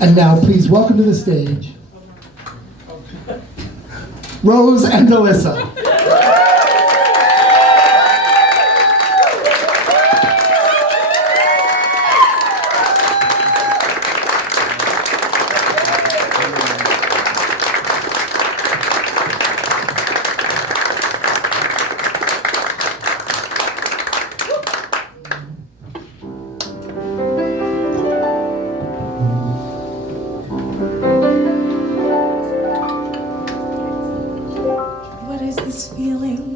And now, please welcome to the stage, Rose and Alyssa.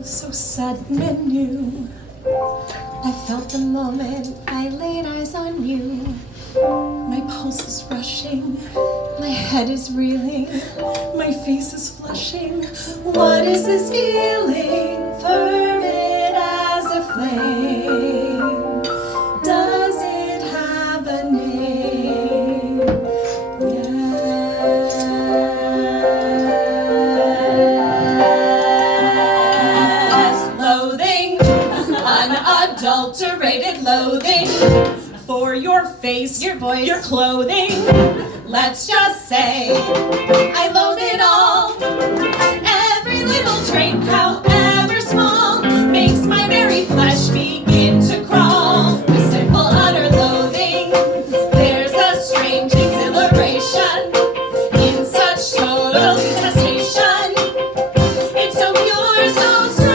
So sudden and new, I felt the moment I laid eyes on you. My pulse is rushing, my head is reeling, my face is flushing. What is this feeling, fervid as a flame? Does it have a name? Unadulterated loathing for your face, your voice, your clothing. Let's just say I loathe it all. Every little trait, however small, makes my very flesh begin to crawl. With simple utter loathing, there's a strange exhilaration in such total detestation. It's so pure, so strong.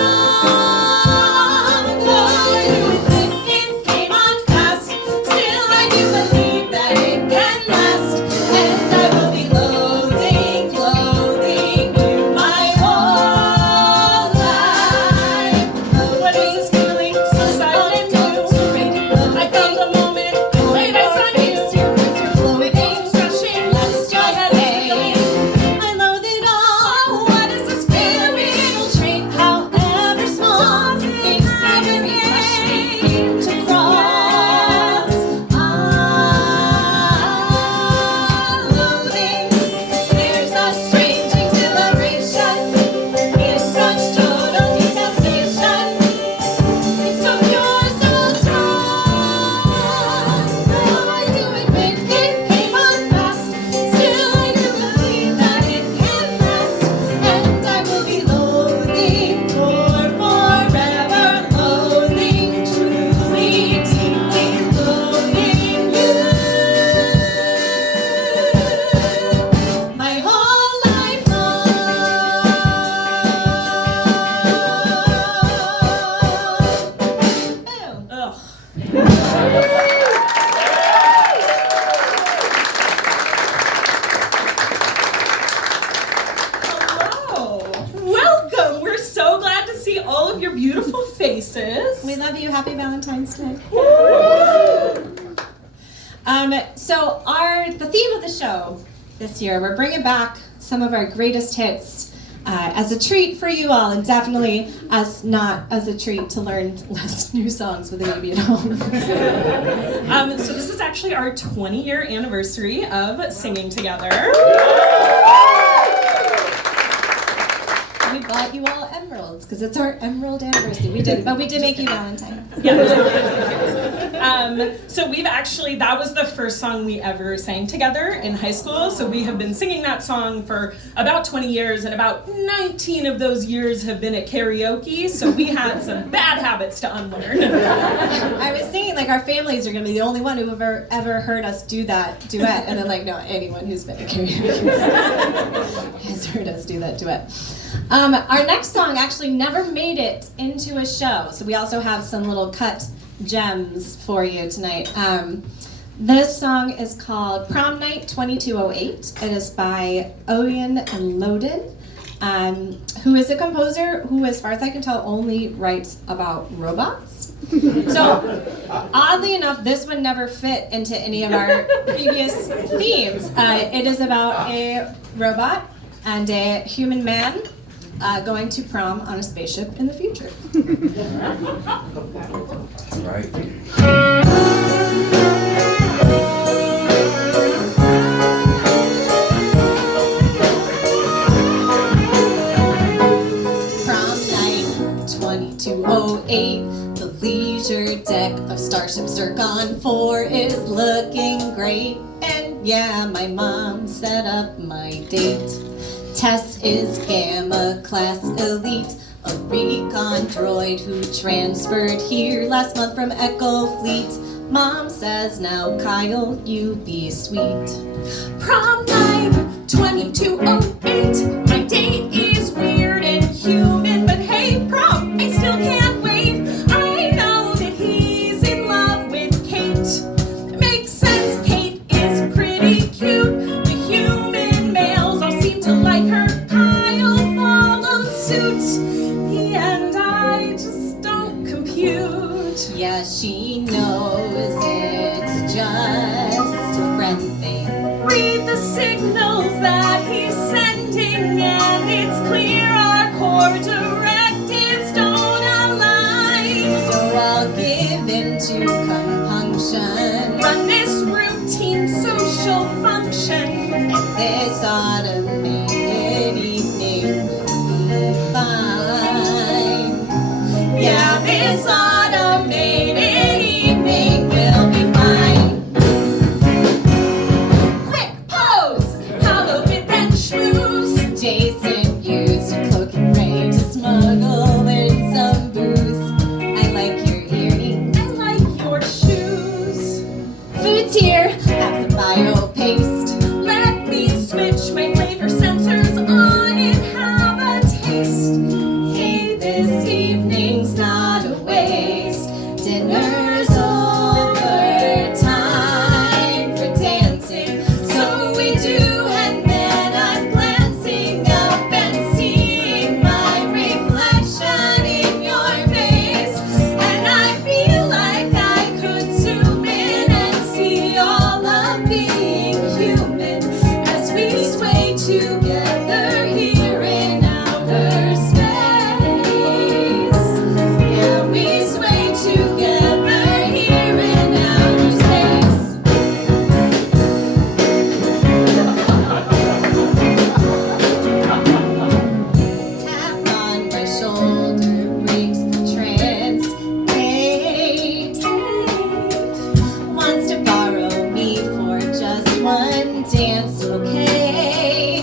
We love you. Happy Valentine's Day. So the theme of the show this year, we're bringing back some of our greatest hits as a treat for you all, and definitely not as a treat to learn less new songs with a baby at home. So this is actually our 20-year anniversary of singing together. We bought you all emeralds because it's our emerald anniversary. We did make you Valentine's. Yeah. So that was the first song we ever sang together in high school. So we have been singing that song for about 20 years, and about 19 of those years have been at karaoke. So we had some bad habits to unlearn. I was thinking our families are going to be the only one who ever heard us do that duet, and then no, anyone who's been at karaoke has heard us do that duet. Our next song actually never made it into a show, so we also have some little cut gems for you tonight. This song is called Prom Night 2208. It is by Owen and Loden, who is a composer who, as far as I can tell, only writes about robots. So, oddly enough, this one never fit into any of our previous themes. It is about a robot and a human man going to prom on a spaceship in the future. Right. Prom night 2208. The leisure deck of Starship Zircon 4 is looking great. And morning, yeah, my mom set up my date. Tess is Gamma Class Elite, a recon droid who transferred here last month from Echo Fleet. Mom says, now Kyle, you be sweet. Prom night 2208. My date is weird and human, but hey, prom, I still can't wait. I know that he's in love with Kate. It makes sense, Kate is pretty cute. The human males all seem to like her. Kyle followed suit. The end, I just don't compute. Yeah, she knows it's just a friend thing. Read the signals that he's sending, and it's clear our core directives don't align. So I'll give in to compunction. Run this routine social function. And this automated evening will be fine. Yeah, this automated evening will be fine. Quick pose, hollow bit then schmooze. Jason used a cloak and ray to smuggle in some booze. I like your earrings. I like your shoes. Food's here, have the bio paste. Let me switch my flavor sensors on and have a taste. Hey, this evening's not a waste. Dinner's over, time for dancing. So we do, and then I'm glancing up and seeing my reflection in your face. And I feel like I could zoom in and see all of being human as we sway together here in outer space. Yeah, we sway together here in outer space. Tap on my shoulder breaks the trance. Kate wants to borrow me for just one dance. Okay,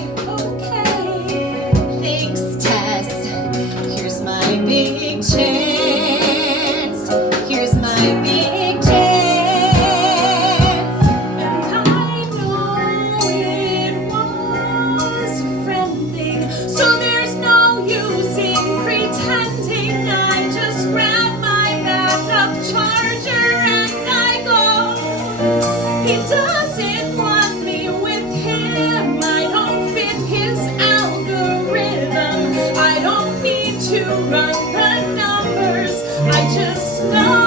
thanks, Tess. Here's my big chance. Here's my big chance. And I know it was a friend thing, so there's no use in pretending. I just grab my backup charger and I go. He doesn't want me with him. I don't fit his algorithm. I don't need to run the numbers. I just know.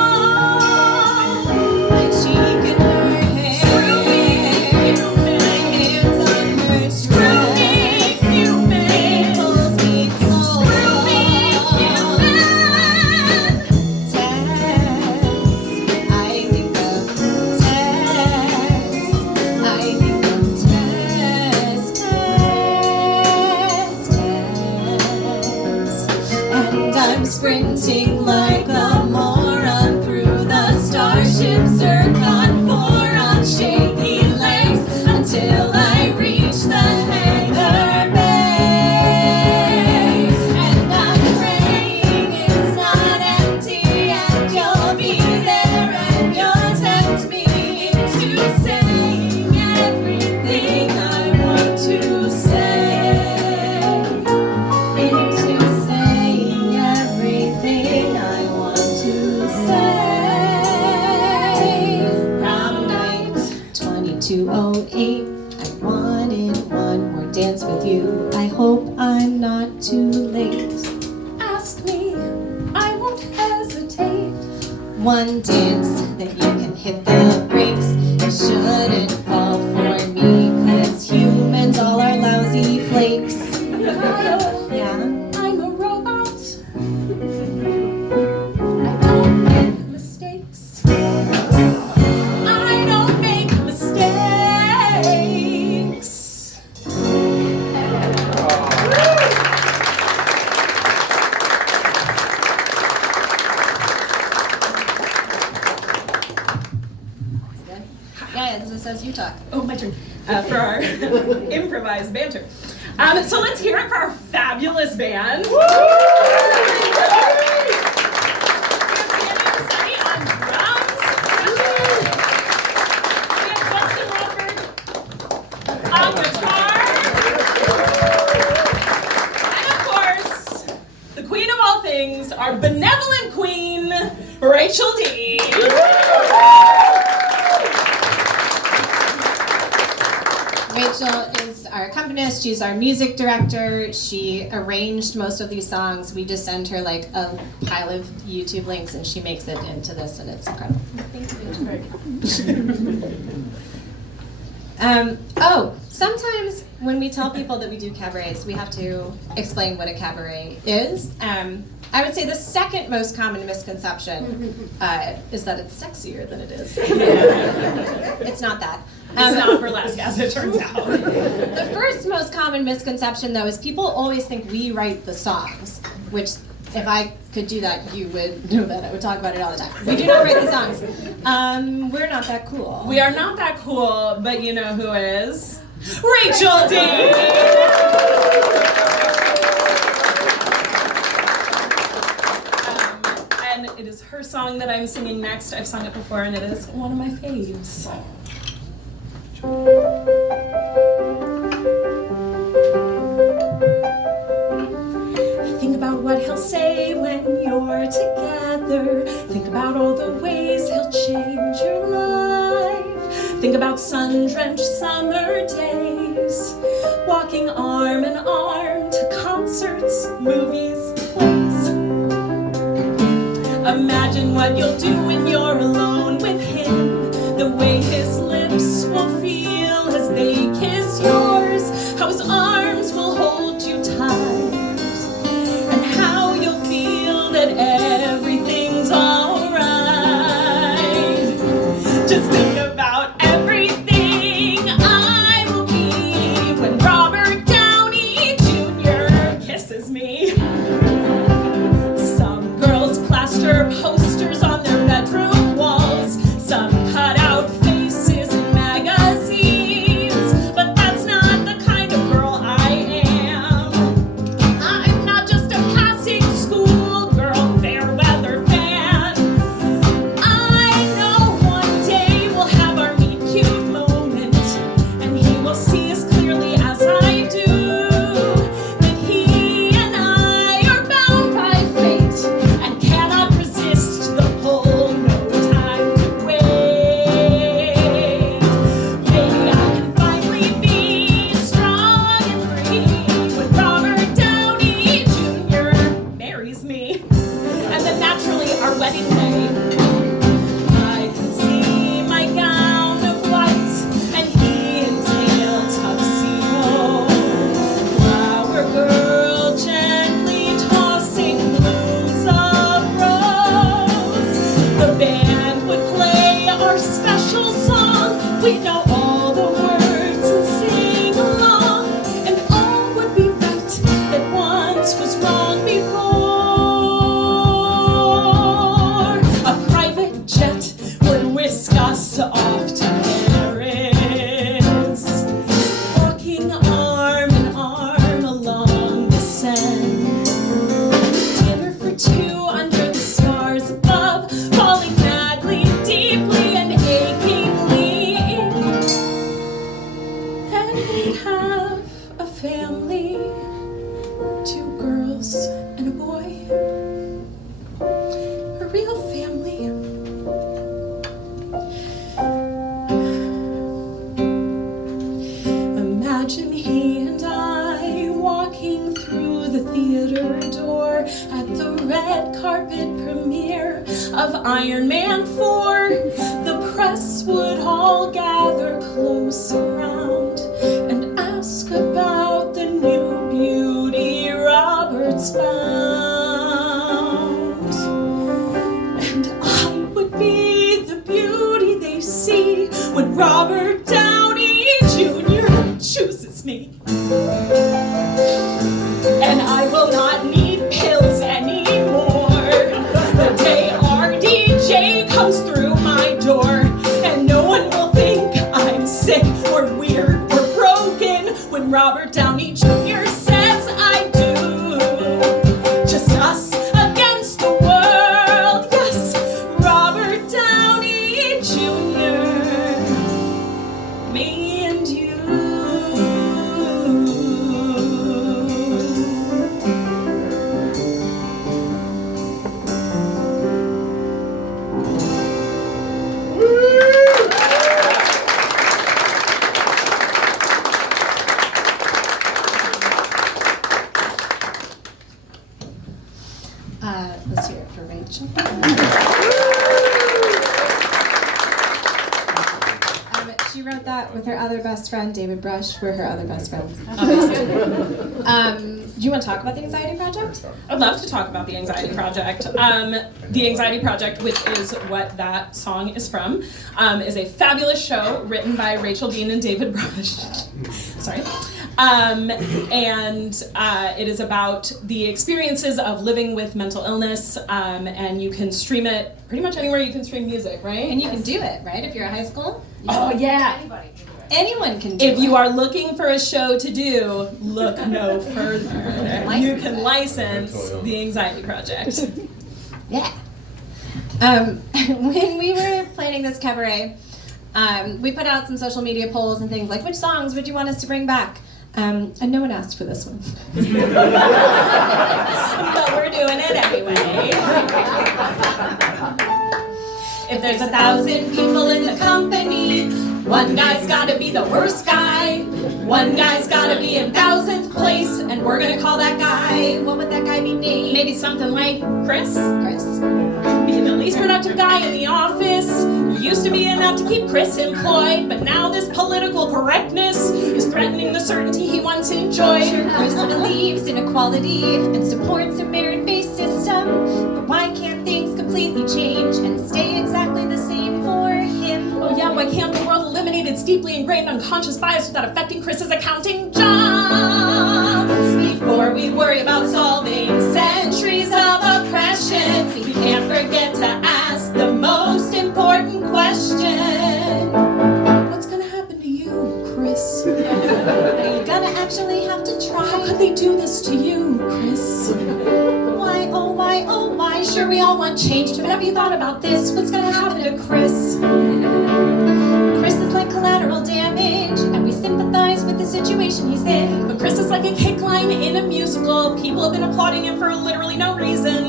My cheek in her hair. Screwy human. My hands on her Screwy dress. human. He pulls me close. Screwy human. Tess, I think of Tess. I think of Tess, Tess, Tess. And I'm sprinting like a moron through the starship Zircon 4 on shaky legs until I reach the hangar bay. And I'm praying it's not empty and you'll be there and you'll tempt me into saying everything I want to say. Into saying everything I want to say. Prom night 2208. I wanted one more dance with you. I hope I'm not too late. Ask me, I won't hesitate. One dance, then you can hit the brakes. You shouldn't fall for me, 'cause humans all are lousy flakes. Yeah. I'm a robot. I don't make mistakes. I don't make mistakes. Yeah, this says you talk. Oh, my my turn for our improvised banter. So let's hear it for our fabulous band. We have Justin Rockford on guitar. And of course, the queen of all things, our benevolent queen, Rachel D. Rachel is our accompanist, she's our music director, she arranged most of these songs. We just send her like a pile of YouTube links and she makes it into this and it's incredible. Thank you. Sometimes when we tell people that we do cabarets, we have to explain what a cabaret is. I would say the second most common misconception is that it's sexier than it is. It's not that. It's not burlesque, as it turns out. The first most common misconception, though, is people always think we write the songs, which if I could do that, you would know that. I would talk about it all the time. We do not write the songs. We're not that cool. We are not that cool, but you know who is? Rachel D. And it is her song that I'm singing next. I've sung it before, and it is one of my faves. Think about what he'll say when you're together. Think about all the ways he'll change your life. Think about sun-drenched summer days, walking arm in arm to concerts, movies, plays. Imagine what you'll do when you're alone with him, the way his lips will feel as they kiss yours, how his arms will hold you tight, and how you'll feel that everything's alright. Just think about everything I will be when Robert Downey Jr. kisses me. Some girls plaster posters on their bedroom walls, some cut out faces in magazines, but that's not the kind of girl I am. I'm not just a passing school girl, fair weather fan. I know one day we'll have our meet cute moment, and he will see as clearly as I do that he and I are bound by fate and cannot resist the pull. No time to wait. Maybe I can finally be strong and free when Robert Downey Jr. marries me. And then naturally our wedding day, I can see my gown of white and he in tail tuxedo. Flower girl gently tossing blooms of rose. The band would play our special song. We'd know all the words and sing along, and all would be right that once was wrong before. A private jet would whisk us off to Paris, walking arm in arm along the Seine. Dinner for two under the stars above, falling madly, deeply, and achingly. Then we'd have a family, 2 girls and a boy, a real family. Imagine he and I walking through the theater door at the red carpet premiere of Iron Man 4. The press would all gather close around and ask about the new beauty Robert's found. And I would be the beauty they see when Robert Downey Jr. chooses me. And I will not need pills anymore the day our DJ comes through my door, and no one will think I'm sick or Robert Downey Jr. says I do. Just us against the world. Yes, Robert Downey Jr. Me and you. Let's hear it for Rachel. She wrote that with her other best friend, David Brush. We're her other best friends. Do you want to talk about the Anxiety Project? I'd love to talk about the Anxiety Project. The Anxiety Project, which is what that song is from, is a fabulous show written by Rachel Dean and David Brush. Sorry. It is about the experiences of living with mental illness, and you can stream it pretty much anywhere you can stream music, right? And you can do it, right? If you're in high school? Oh, yeah. Anyone can do it. If you are looking for a show to do, look no further. You can license the Anxiety Project. Yeah. When we were planning this cabaret, we put out some social media polls and things like, which songs would you want us to bring back? And no one asked for this one. But we're doing it anyway. If there's 1,000 people in the company, one guy's gotta be the worst guy. One guy's gotta be in 1,000th place, and we're gonna call that guy. What would that guy be named? Maybe something like Chris. Chris. Being the least productive guy in the office. Used to be enough to keep Chris employed, but now this political correctness is threatening the certainty he once enjoyed. Sure, Chris believes in equality and supports a merit-based system, but why can't things completely change and stay exactly the same for him? Oh yeah, why can't the world eliminate its deeply ingrained unconscious bias without affecting Chris's accounting job? Before we worry about solving centuries of oppression, we can't forget to ask the most important question. What's gonna happen to you, Chris? Are you gonna actually have to try? How could they do this to you, Chris? Why, oh why, oh why? Sure, we all want change, but have you thought about this? What's gonna happen to Chris? Chris is like collateral damage, and we sympathize with the situation he's in. But Chris is like a kick line in a musical. People have been applauding him for literally no reason.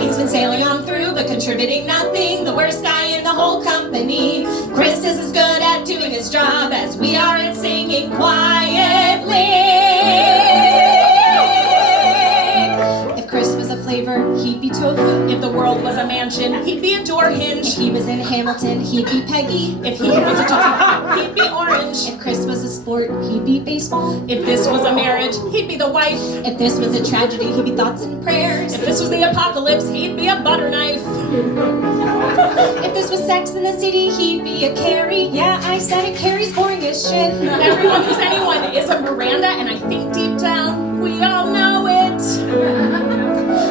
He's been sailing on through, but contributing nothing. The worst guy in the whole company. Chris is as good at doing his job as we are at singing quietly. If Chris was a flavor, he'd be tofu. If the world was a mansion, he'd be a door hinge. If he was in Hamilton, he'd be Peggy. If he was a tofu, he'd be orange. If Chris was a sport, he'd be baseball. If this was a marriage, he'd be the wife. If this was a tragedy, he'd be thoughts and prayers. If this was the apocalypse, he'd be a butter knife. If this was Sex in the City, he'd be a Carrie. Yeah, I said it, Carrie's boring as shit. Everyone who's anyone is a Miranda, and I think deep down, we all know it.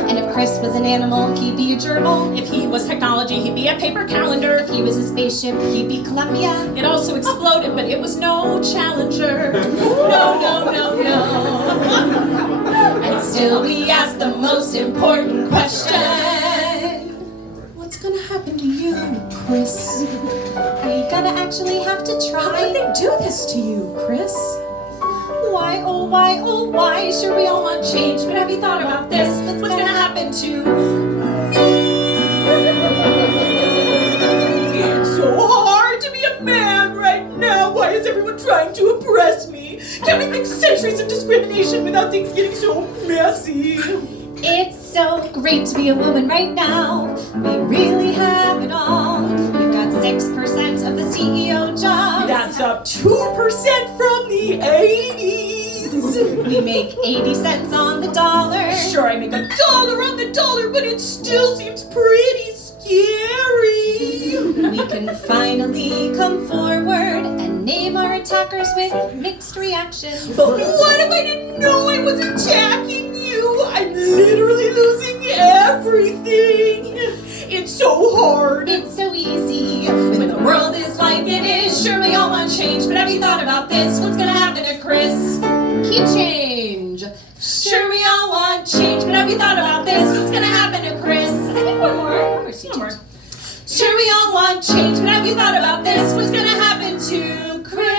And if Chris was an animal, he'd be a gerbil. If he was technology, he'd be a paper calendar. If he was a spaceship, he'd be Columbia. It also exploded, but it was no Challenger. No, no, no, no. And still we ask the most important question. What's gonna happen to you, Chris? Are you gonna actually have to How could try? they do this to you, Chris? Why, oh why, oh why? Sure, we all want change, but have you thought about this? What's gonna happen to me? It's so hard to be a man right now. Why is everyone trying to oppress me? Can't we fix centuries of discrimination without things getting so messy? It's so great to be a woman right now. We really have it all. We've got 6% of the CEO jobs. That's up 2% from the 80s. We make 80 cents on the dollar. Sure, I make $1 on the dollar, but it still seems pretty scary. We can finally come forward and name our attackers with mixed reactions. But what if I didn't know I was attacking you? I'm literally losing everything. It's so hard. It's so easy. When the world is like it is, sure we all want change, but have you thought about this? What's gonna happen to Chris? Key change. Sure, we all want change, but have you thought about this? What's gonna happen to Chris? I think one more. One more. Sure, we all want change, but have you thought about this? What's gonna happen to Chris?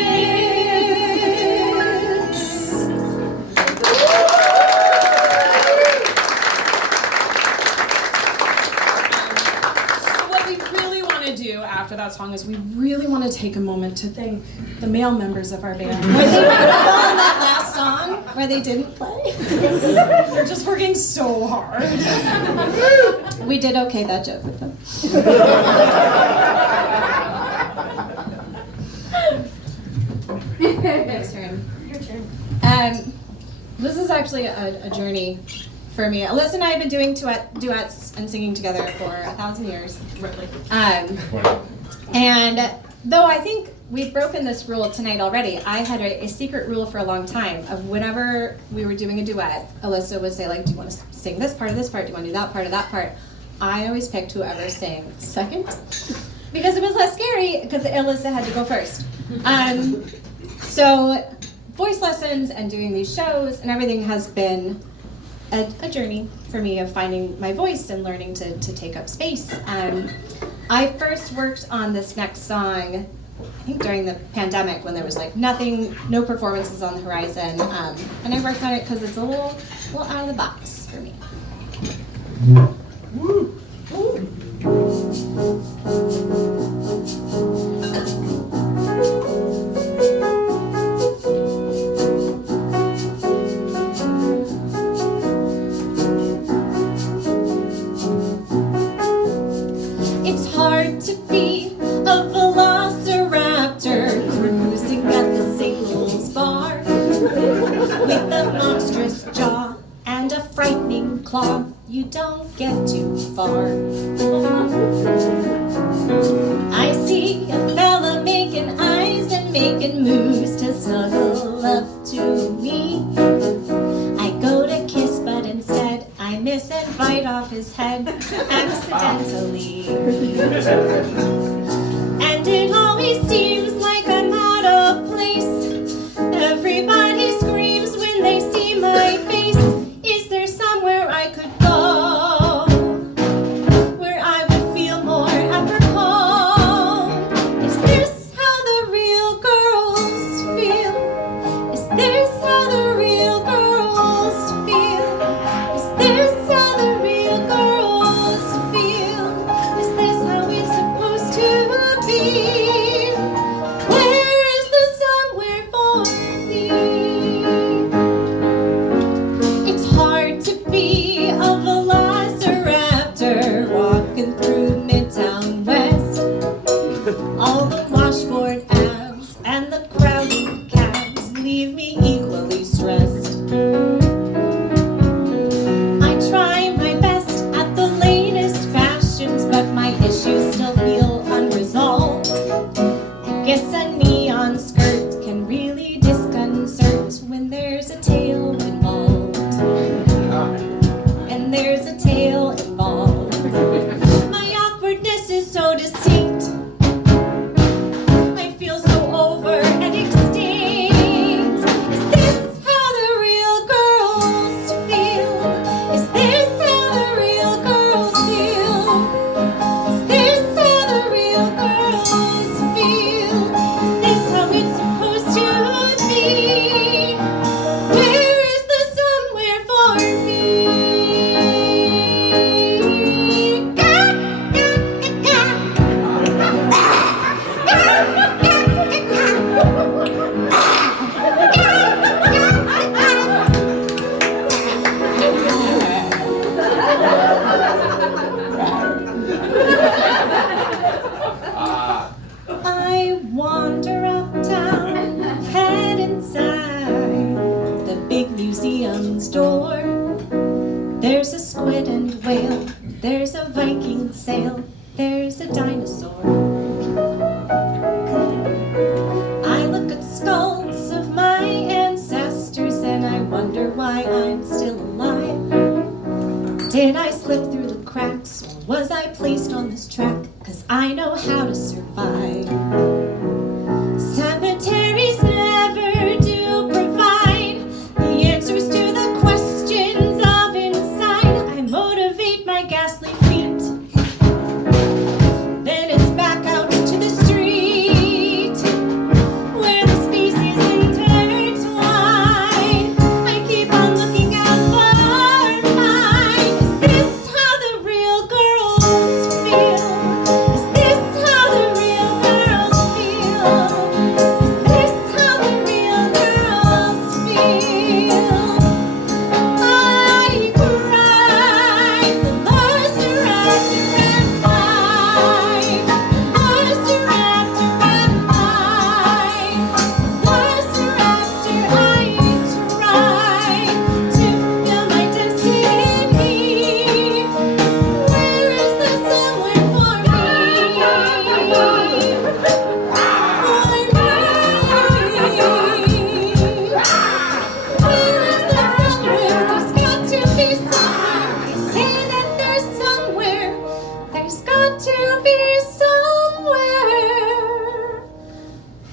After that song is we really want to take a moment to thank the male members of our band. Were they beautiful in that last song where they didn't play? They're just working so hard. We did okay that joke with them. Next turn. Your turn. This is actually a journey for me. Alyssa and I have been doing duets and singing together for 1,000 years. Really. And though I think we've broken this rule tonight already, I had a secret rule for a long time of whenever we were doing a duet, Alyssa would say, like, do you want to sing this part of this part? Do you want to do that part of that part? I always picked whoever sang second because it was less scary because Alyssa had to go first. So voice lessons and doing these shows and everything has been a journey for me of finding my voice and learning to take up space. I first worked on this next song, I think during the pandemic when there was like nothing, no performances on the horizon, and I worked on it because it's a little out of the box for me. Woo. It's hard to be a velociraptor cruising at the singles bar with a monstrous jaw and a frightening claw. You don't get too far. I see a fella making eyes and making moves to snuggle up to me. I go to kiss, but instead I miss and bite off his head accidentally. And it always seems like I'm out of place. Everybody screams when they see my face. Is there somewhere I could go where I would feel more apropos? Is this how the real girls feel? Is this how the real girls feel? Is this how the real girls feel? Is this how it's supposed to be? Where is the somewhere for me? It's hard to be a velociraptor walking through Midtown West. All the washboard abs and the crowded cabs leave me equally stressed. I try my best at the latest fashions, but my issues still feel unresolved. I guess a neon skirt can really disconcert when there's a tail involved. And there's a tail involved. My awkwardness is so distinct. I feel so over and extinct. Is this how the real girls feel? Is this how the real girls feel? Is this how the real girls feel? Is this how it's supposed to be? Where is the somewhere for me? I wander uptown, head inside the big museum's door. There's a squid and whale, there's a Viking sail, there's a dinosaur. I look at skulls of my ancestors and I wonder why I'm still alive. Did I slip through the cracks or was I placed on this track? 'Cause I know how to survive. Cemetery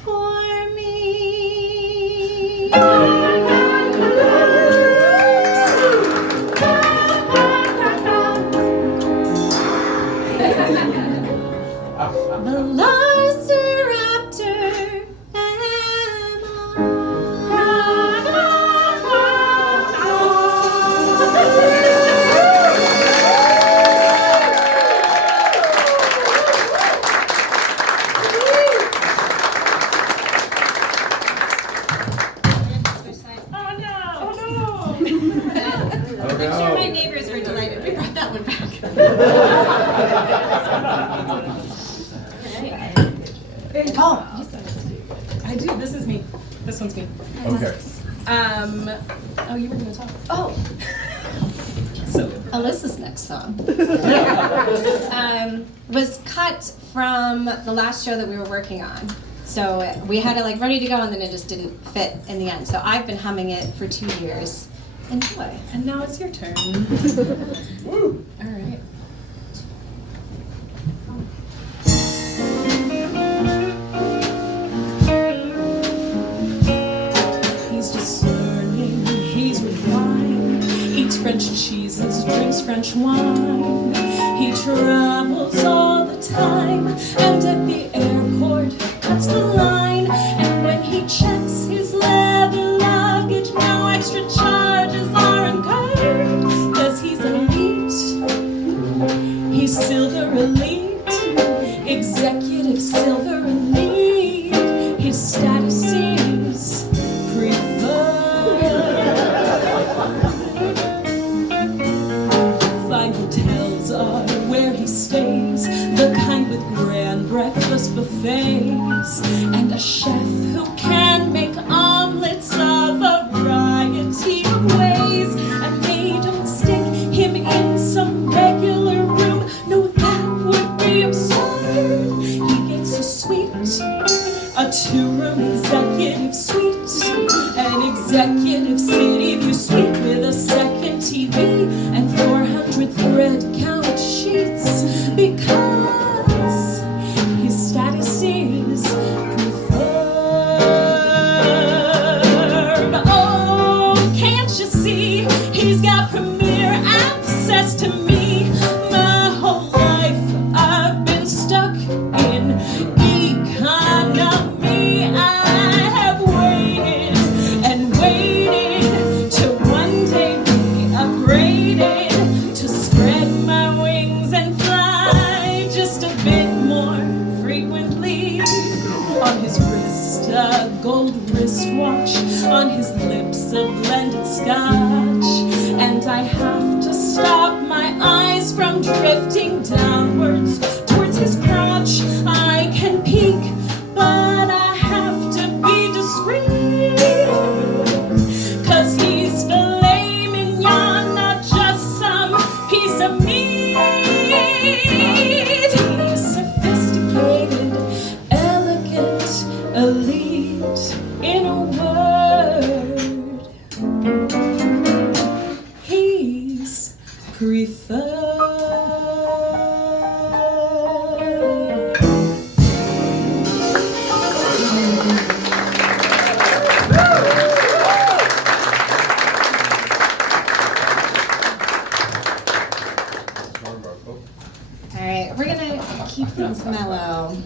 for me. Velociraptor am I'm sure my neighbors were delighted we brought that one back. Oh, I do. This is me. This one's me. Okay. Oh, you were gonna talk. oh, So Alyssa's next song was cut from the last show that we were working on. So we had it like ready to go, and then it just didn't fit in the end. So I've been humming it for 2 years. Enjoy. and now it's your turn. Woo! All right. He's discerning, he's refined, eats French cheeses, drinks French wine. He travels all the time, and at the airport cuts the line. And when he checks his leather luggage, no extra charges are incurred, 'cause he's elite. He's silver elite, executive silver elite. His status is preferred. Fine hotels are where he stays, the kind with grand breakfast buffets, and a chef who can make omelets of a variety of ways. And they don't stick him in some regular room, no, that would be absurd. He gets a suite, a 2-room executive suite, an executive city view suite with a second TV and 400 thread count sheets, because his status is preferred. Oh, can't you see? He's got premier access to me. My whole life I've been stuck in economy. I have waited and waited to one day be upgraded, to spread my wings and fly just a bit more frequently. On his wrist, a gold wristwatch, on his lips, a blended scotch. And I have to stop my eyes from drifting downwards towards his crotch. I can peek, but I have to be discreet, 'cause he's filet mignon, not just some piece of meat. He's sophisticated, elegant, elite, in a word. He's preferred. All right, we're gonna keep things mellow.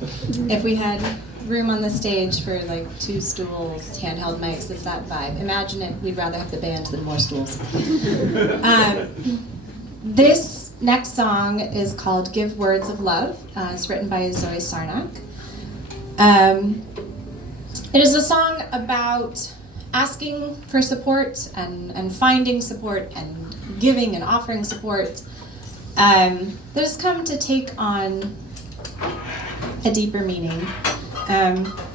If we had room on the stage for like 2 stools, handheld mics, it's that vibe. Imagine it, we'd rather have the band than more stools. This next song is called Give Words of Love. It's written by Zoe Sarnak. It is a song about asking for support and finding support and giving and offering support. That has come to take on a deeper meaning.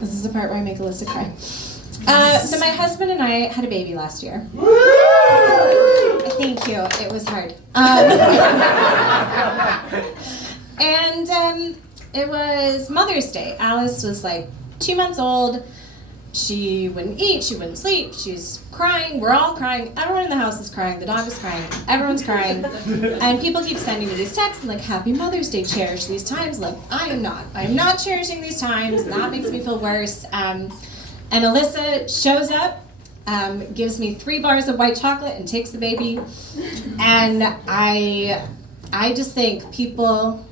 This is the part where I make Alyssa cry. So my husband and I had a baby last year. Thank you. It was hard. And it was Mother's Day. Alice was like 2 months old. she wouldn't eat, she wouldn't sleep, she's crying, we're all crying, everyone in the house is crying, the dog is crying, everyone's crying, and people keep sending me these texts and like, Happy Mother's Day, cherish these times. Like, I am not cherishing these times, that makes me feel worse. And Alyssa shows up, gives me 3 bars of white chocolate and takes the baby, and I just think people,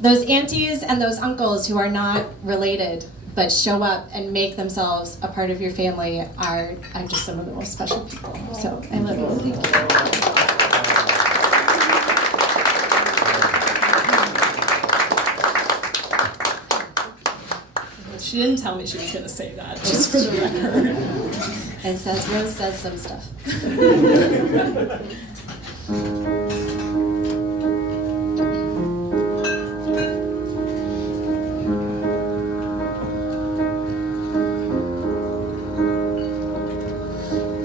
those aunties and those uncles who are not related but show up and make themselves a part of your family are just some of the most special people. So I love you. Thank you. She didn't tell me she was going to say that, just for the record. And says Rose says some stuff.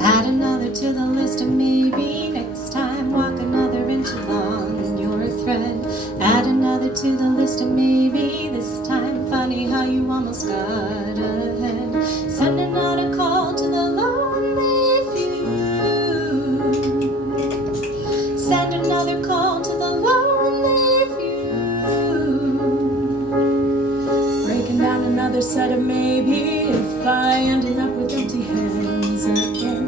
Add another to the list of maybe next time. Walk another inch along your thread. Add another to the list of maybe this time. Funny how you almost got ahead. Send another call to the lonely few. Send another call to the lonely few. Breaking down another set of maybe if I ended up with empty hands again.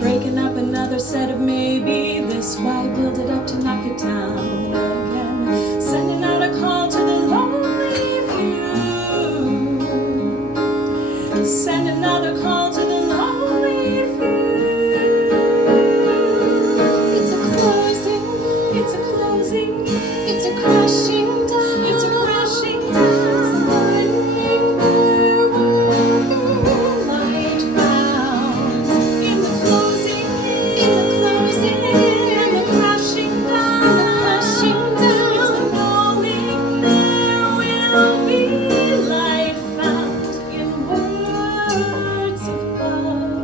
Breaking up another set of maybe, this why build it up to knock it down again. Sending out a call to the lonely few. Send another call to the lonely few. It's a closing, It's a closing, it's a crashing down, it's a crashing it's down. lightning there where light found. In the closing, In the closing, and the crashing down, the crashing down. it's the knowing there will be light found in words of love.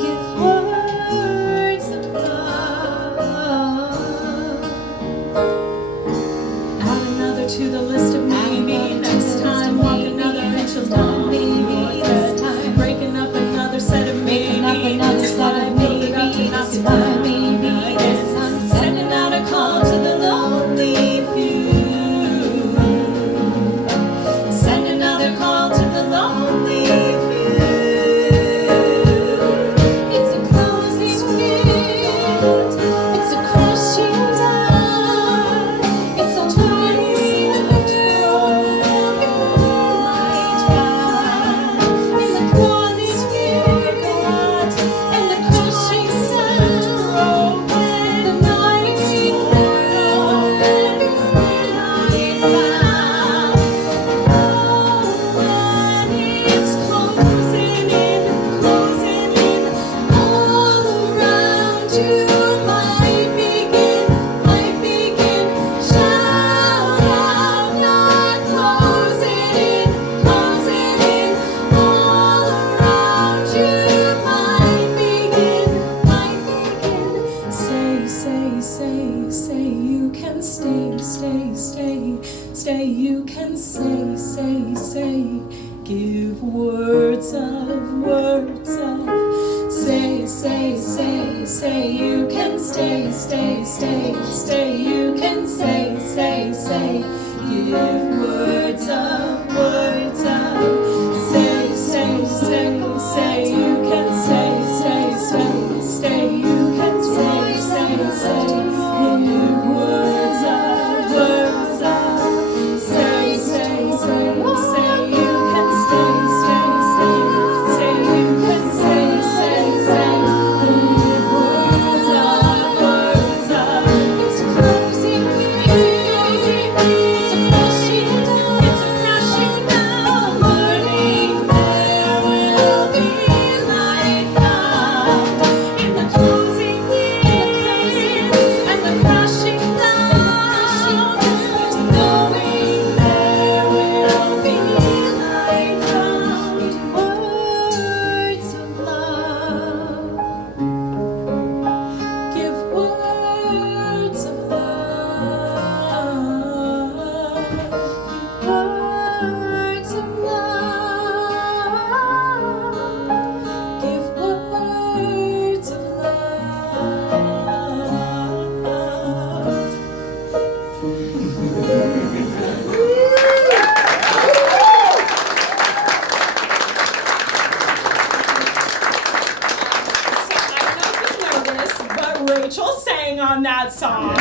Give words of love. Add another to the list of maybe next time. Walk another inch along. Maybe this time. Breaking up another set of maybe. Making up another set of Build it up to maybe. knock This it time, down maybe again. this time. Sending out a call to the lonely few. Send another call to the lonely few. It's a closing bit. It's a crashing down. It's a turning light found. In the closing bit. In the crashing sound. The night Say you can stay, you can say, give words of, say, you can stay, you can say, give words of, say, you can stay, you can say, give words of, say, you can stay, you can say, give words of, It's a closing bit. It's a crashing down. it's a crashing down. song. Is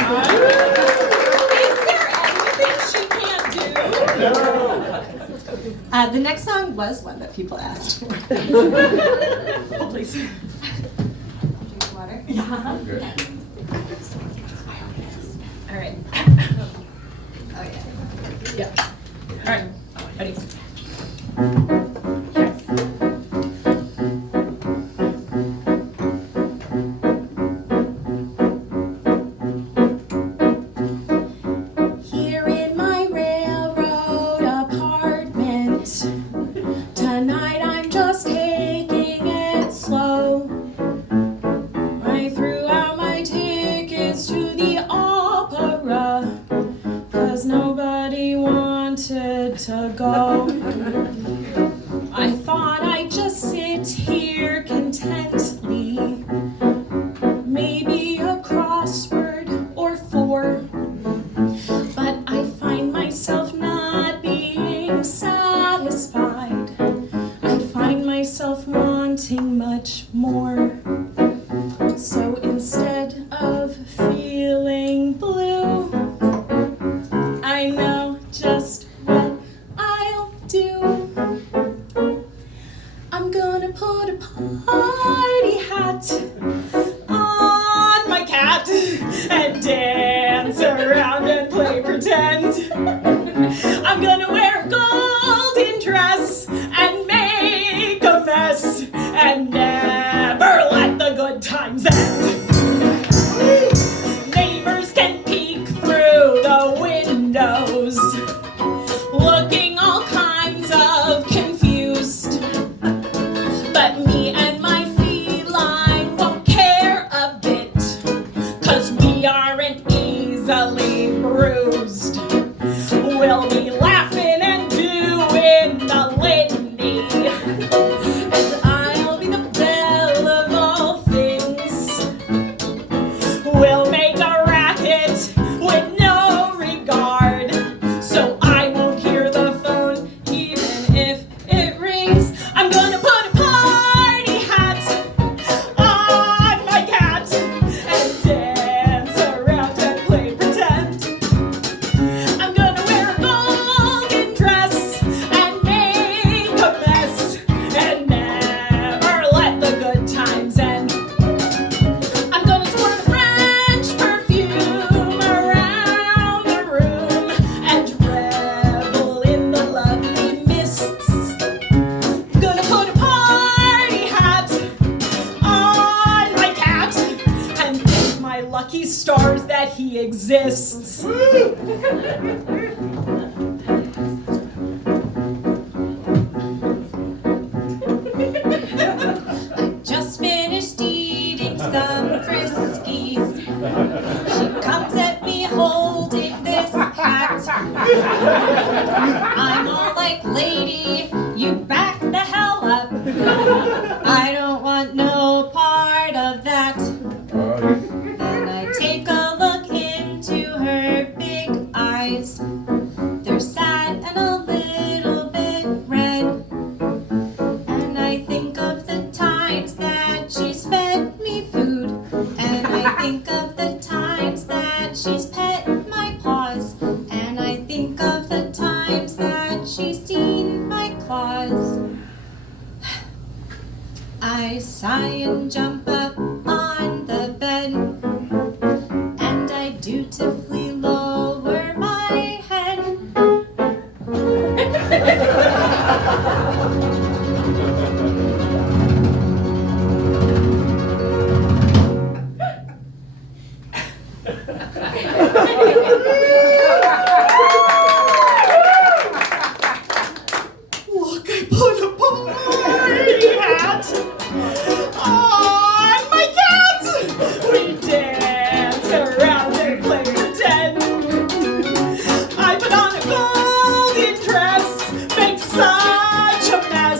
there anything she can't do? The next song was one that people asked for. Oh, please. Drink water. Yeah. Okay. All right. Oh yeah. Yeah. All right. Ready? Here in my railroad apartment, tonight I'm just taking it slow. I threw out my tickets to the opera, 'cause nobody wanted to go. I thought I'd just sit here contently, maybe a crossword or four. But I find myself not being satisfied. I find myself wanting much more. So instead of feeling blue, I know just what I'll do. I'm gonna put a party hat On my cat and dance around and play pretend. I'm gonna wear a golden dress and make a mess and never let the good times end. Neighbors can peek through the windows, looking all kinds of confused. But me and my feline won't care a bit, 'cause we aren't easily bruised. We'll be laughing and doing the litany, and I'll be the belle of all things. We'll make a racket with no regard, so I won't hear the phone even if it rings. I'm gonna put a party hat on my cat and dance around and play pretend. I'm gonna wear a golden dress and make a mess and never let the good times end. I'm gonna squirt French perfume around the room and revel in the lovely mists. Gonna put a party hat on my cat and thank my lucky stars that he exists. Just finished eating some Friskies. She comes at me holding this hat. I'm all like, lady, you back the hell up. I don't want no part of that. Then I take a look into her big eyes. They're sad and a little bit red. And I think of the times that she's fed me food. And I think of the times that she's pet my paws. And I think of the times that she's seen my claws. I sigh and jump up on the bed, and I dutifully lower my head. Look, I put a party hat on my cat. We dance around and play pretend. I put on a golden dress, make such a mess.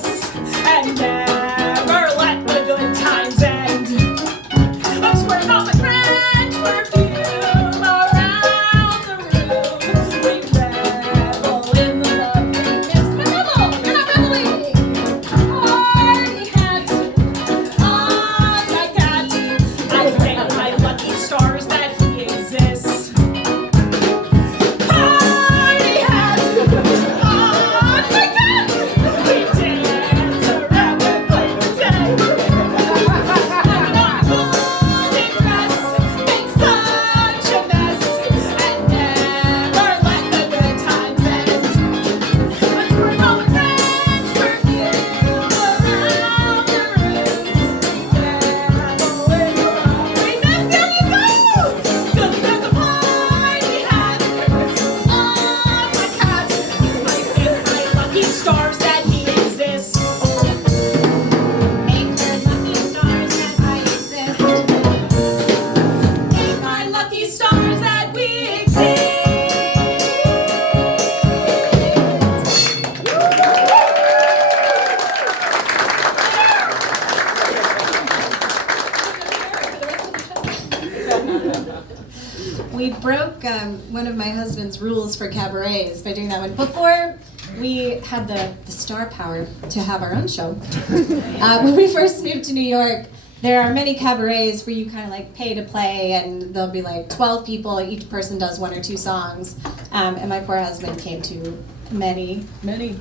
one of my husband's rules for cabarets by doing that one. Before we had the star power to have our own show, when we first moved to New York, there are many cabarets where you kind of like pay to play, and there'll be like 12 people, each person does 1 or 2 songs. And my poor husband came to many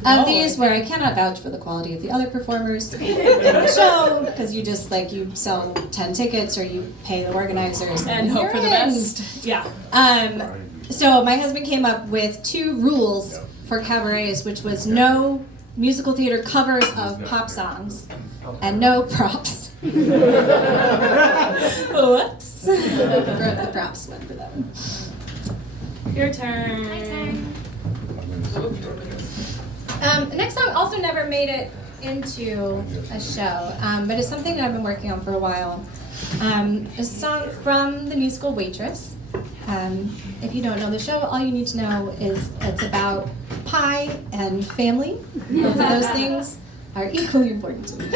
of these where I cannot vouch for the quality of the other performers in the show, because you just like, you sell 10 tickets or you pay the organizers and hope for the best. Yeah. So my husband came up with 2 rules for cabarets, which was no musical theater covers of pop songs and no props. Whoops. The props went for that one. Your turn. My turn. The next song also never made it into a show, but it's something that I've been working on for a while. A song from the musical Waitress. If you don't know the show, all you need to know is it's about pie and family. Both of those things are equally important to me.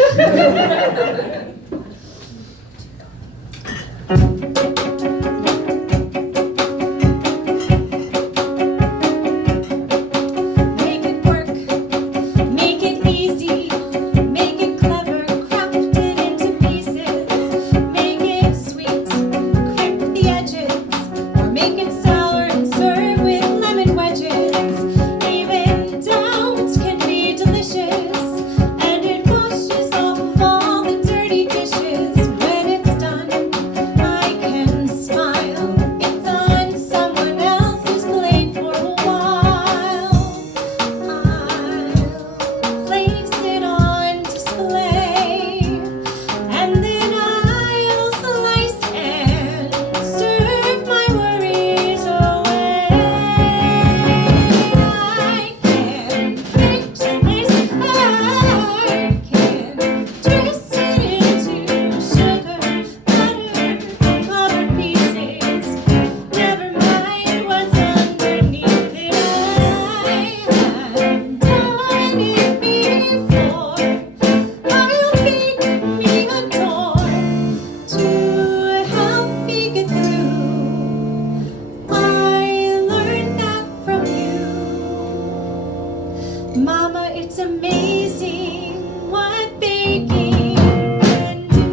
Mama, it's amazing what baking can do.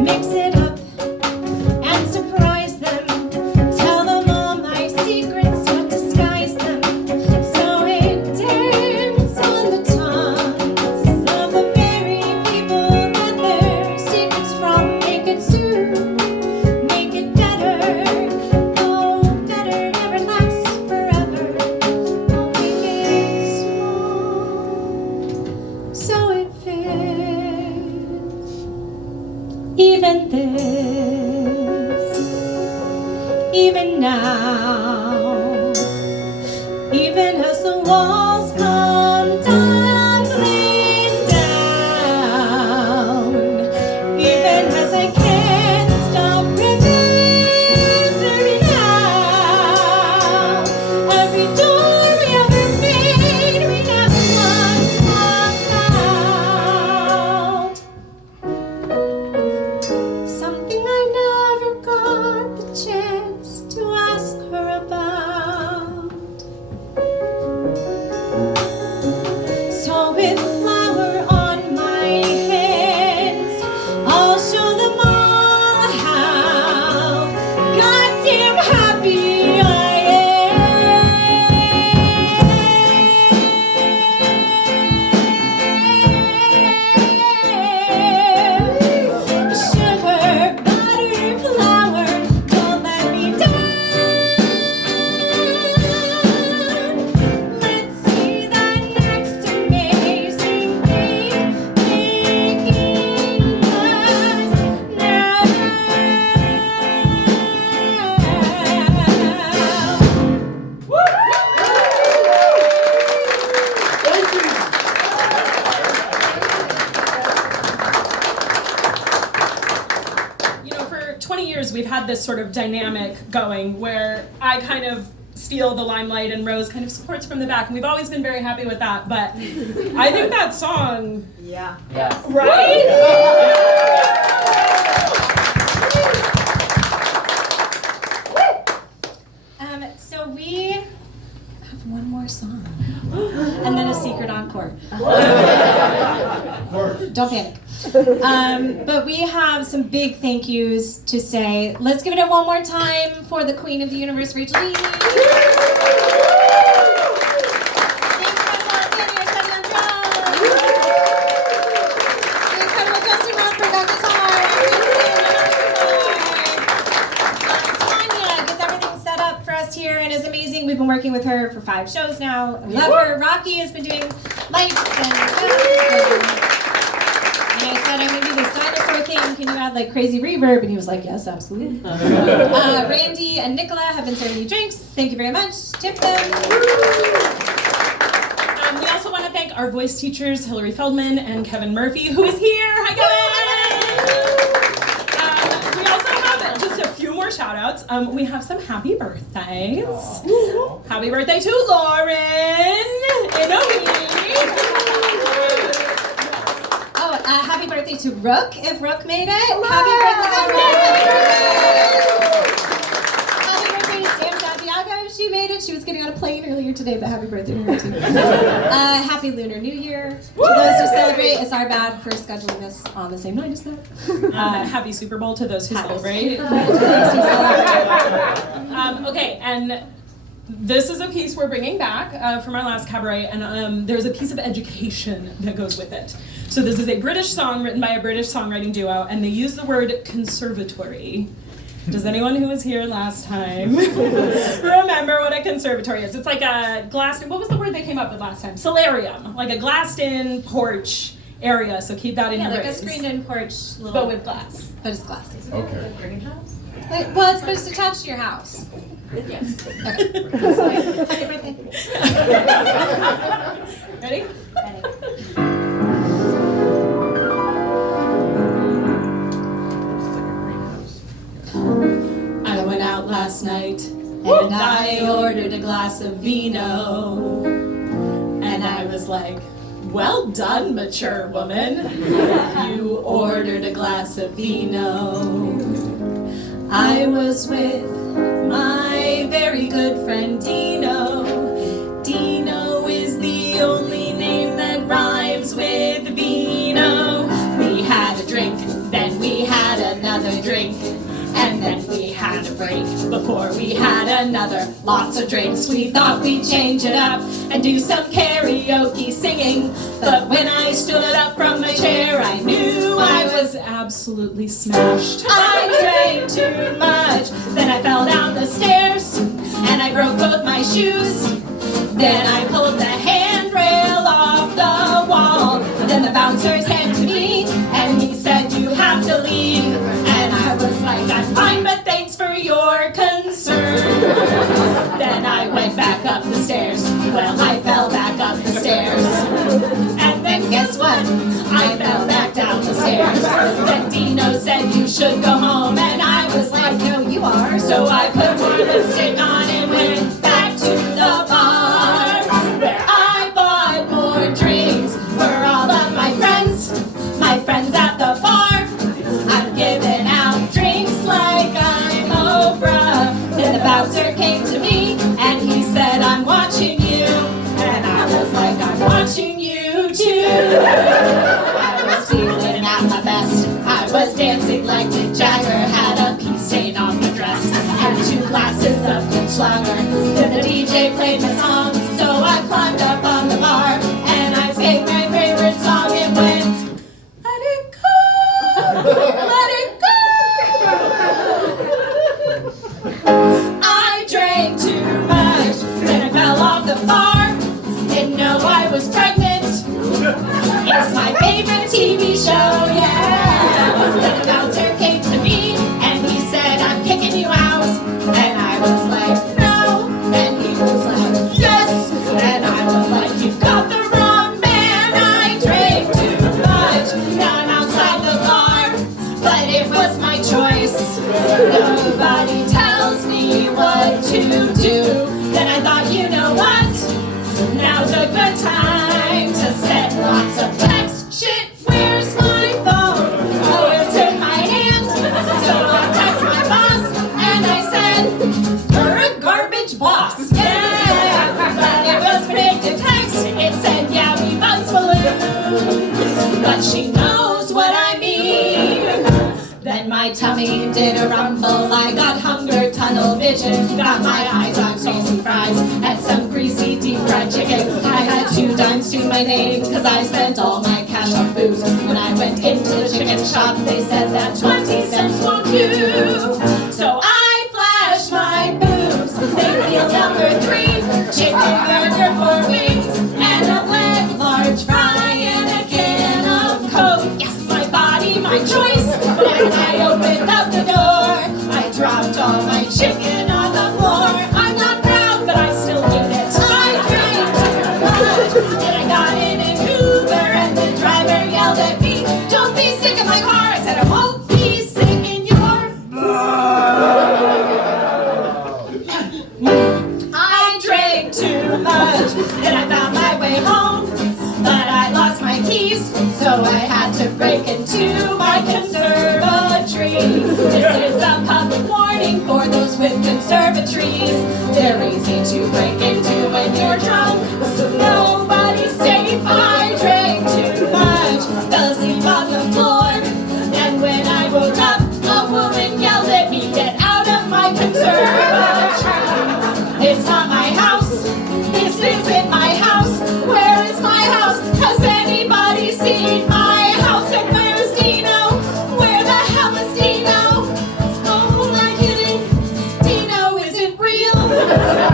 Mix it up and surprise them. Tell them all my secrets, but disguise them. So it dance on the tongues of the very people that their secrets from. Make it soon. Even this, even now, even as the walls come tumbling down, even as I can't stop remembering how every door we ever made, we never once walked out. Something I never got the chance to ask her about. So with flour on my hands, I'll show them all how goddamn happy I am. Sugar, butter, flour, don't let me down. Let's see that next amazing thing making us now. You know, for 20 years we've had this sort of dynamic going where I kind of steal the limelight, and Rose kind of supports from the back, and we've always been very happy with that. But I think that song, Yeah. right? So we have one more song, and then a secret encore. Don't panic. But we have some big thank yous to say. Let's give it up one more time for the Queen of the Universe, Rachel Lee. Here and is amazing. We've been working with her for 5 shows now. We love her. Rocky has been doing lights and I said, I'm gonna do this dinosaur thing. Can you add like crazy reverb? And he was like, yes, absolutely. Randy and Nicola have been serving you drinks. Thank you very much. Tip them. We also want to thank our voice teachers, Hillary Feldman and Kevin Murphy, who is here. Hi, Kevin! We also have just a few more shout outs. We have some happy birthdays. Happy birthday to Lauren in a week. Oh, happy birthday to Rook, if Rook made it. Happy birthday, Rook! Happy birthday to Sam Santiago. She made it. She was getting on a plane earlier today, but happy birthday to her too. Happy Lunar New Year. To those who celebrate, it's our bad for scheduling this on the same night as that. Happy Super Bowl to those who celebrate. Okay, and this is a piece we're bringing back from our last cabaret, and there's a piece of education that goes with it. So this is a British song written by a British songwriting duo, and they use the word conservatory. Does anyone who was here last time remember what a conservatory is? It's like a glassed-in, what was the word they came up with last time? Solarium, like a glassed-in porch area, so keep that in your like brains. a screened-in porch, But with glass. but it's glass. Okay. Well, but it's attached to your house. Yes. Okay. Happy birthday. Ready? I went out last night and I ordered a glass of vino. And I was like, well done, mature woman. You ordered a glass of vino. I was with my very good friend Dino. Dino is the only name that rhymes with vino. We had a drink, then we had another drink, and then we had a break before we had another. Lots of drinks, we thought we'd change it up and do some karaoke singing. But when I stood up from my chair, I knew I was absolutely smashed. I drank too much, then I fell down the stairs, and I broke both my shoes. Then I pulled the handrail off the wall. Then the bouncers came to me, and he said, you have to leave. And I was like, I'm fine, but thanks for your concern. Then I went back up the stairs. Well, I fell back up the stairs. And then guess what? I fell back down the stairs. Then Dino said, you should go home. And I was like, no, you are. So I put more lipstick on and went back to the bar, where I bought more drinks for all of my friends at the bar. I'm giving out drinks like I'm Oprah. Then the bouncer came to me and he said, I'm watching you. And I was like, I'm watching you too. I was feeling at my best. I was dancing like Mick Jagger. Had a pea stain on my dress and 2 glasses of Schlager. Then the DJ played my song, so I climbed up on the bar and I sang my favorite song. It went, let it go, let it go. I drank too much, then I fell off the bar. Didn't know I was pregnant. It's my favorite TV show, yeah. Then the bouncer came to me and he said, I'm kicking you out. And I was like, no. And he was like, yes. And I was like, you've got the wrong man. I drank too much. Now I'm outside the bar, but it was my choice. Nobody tells me what to do. Now's a good time to send lots of texts. Shit, where's my phone? Oh, it's in my hand. So I text my boss and I said, you're a garbage boss. Yeah, but it was predictive text. It said, yeah, we bounce balloons. But she knows what I mean. Then my tummy did a rumble. I got hunger, tunnel vision. Got my eyes on greasy fries and some greasy deep fried chicken. I had 2 dimes to my name because I spent all my cash on booze. When I went into the chicken shop, they said that 20 cents won't do. So I flashed my boobs. They meal number 3, chicken burger 4 wings and a leg large fry and a can of Coke. Yes, my body, my choice. When I opened up the door, I dropped all my chicken on the floor. I'm not proud, but I still did it. I drank too much, and I got in an Uber, and the driver yelled at me, "Don't be sick in my car." I said, "I won't be sick in your." I drank too much, and I found my way home, but I lost my keys, so I had to break into my conservatory. This is a public warning for those with conservatories. They're easy to break into when you're drunk. Nobody's safe. I drank too much, fell asleep on the floor, and when I woke up, a woman yelled at me, "Get out of my conservatory. It's not my house. This isn't my house. Where is my house? Has anybody seen my house? And where's Dino? Where the hell is Dino? Oh, who am I kidding? Dino isn't real.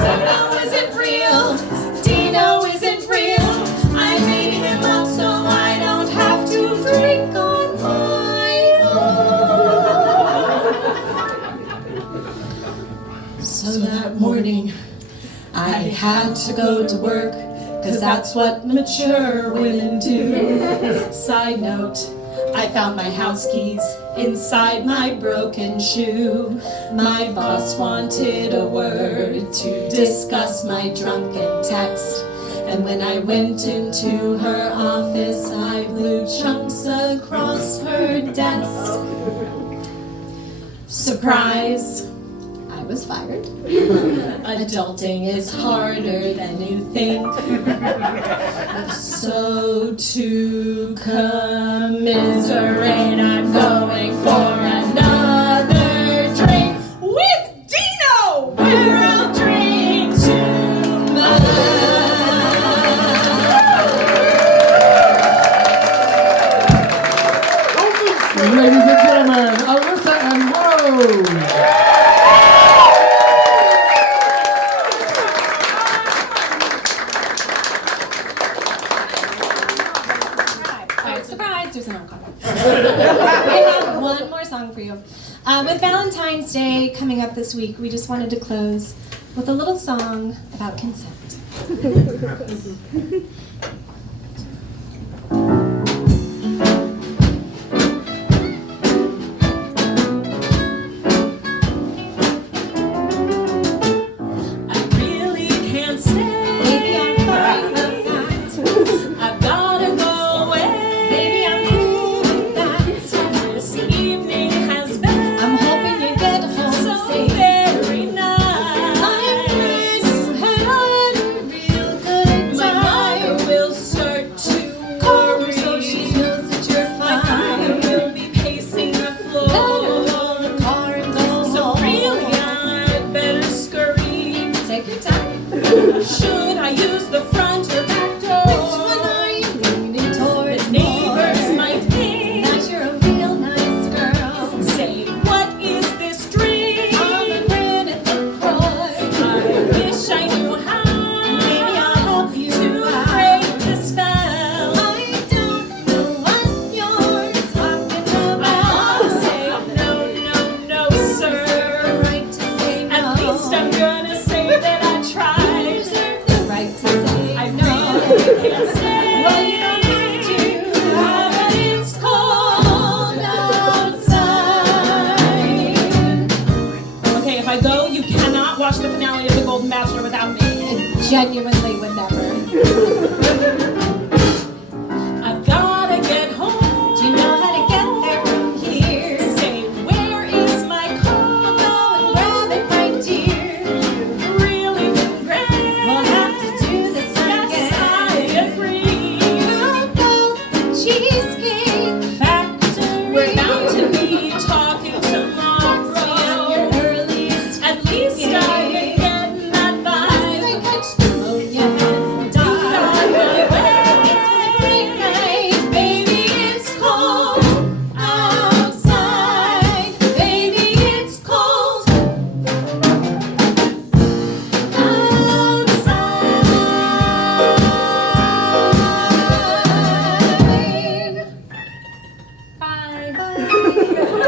Dino isn't real. Dino isn't real. I made him up so I don't have to drink on my own. So that morning, I had to go to work, 'cause that's what mature women do. Side note, I found my house keys inside my broken shoe. My boss wanted a word to discuss my drunken text, and when I went into her office, I blew chunks across her desk. Surprise! I was fired. Adulting is harder than you think. So to commiserate, I'm going for another drink with Dino, where I'll drink too much. Ladies and gentlemen, Alyssa and Rose. Surprise, there's an encore. I have one more song for you. With Valentine's Day coming up this week, we just wanted to close with a little song about consent. I really can't stay. Maybe I'm fine with that. I've gotta go away. Maybe I'm cool with that. This evening has been I'm hoping you get home so safe. very nice. I'm glad you had a real good My time. mother will start to Kory, worry. so she knows that you're My father fine. will be pacing the Let her floor. go in the car and go So home. really, I'd better scurry. Take your time. Should I use the front or back door? Which one are you leaning towards? The neighbors more? might think, That you're a real nice girl. say, what is this drink? I'm a granite LaCroix. I wish I knew how Maybe I'll help you to out. break the spell. I don't know what you're talking I'll about. say, no, sir. The right to say no. At least I'm gonna say that I You tried. deserve the right to say I no. really can't stay. Well, you don't have to, but it's cold outside. Okay, if I go, you cannot watch the finale of The Golden Bachelor without me. I genuinely would never. I've gotta get home. Do you know how to get there from here? Say, where is my car? I'll go and grab it, my dear. You've really been great. We'll have to do this Yes, I again. agree. We'll go to the Cheesecake Factory. We're bound to be talking Text me on your tomorrow. earliest At least I've been getting that I vibe. catch pneumonia and die. On my way. It's been a great night, baby. It's cold outside, baby. It's cold outside. Bye.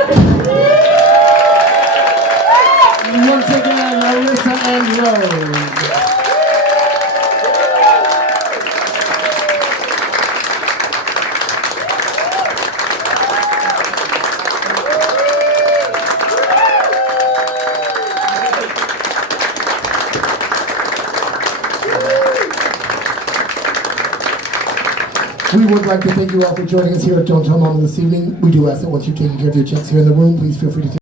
And once again, Alyssa and Rose. We would like to thank you all for joining us here at Don't Tell Mama this evening. We do ask that once you've taken care of your checks here in the room, please feel free to take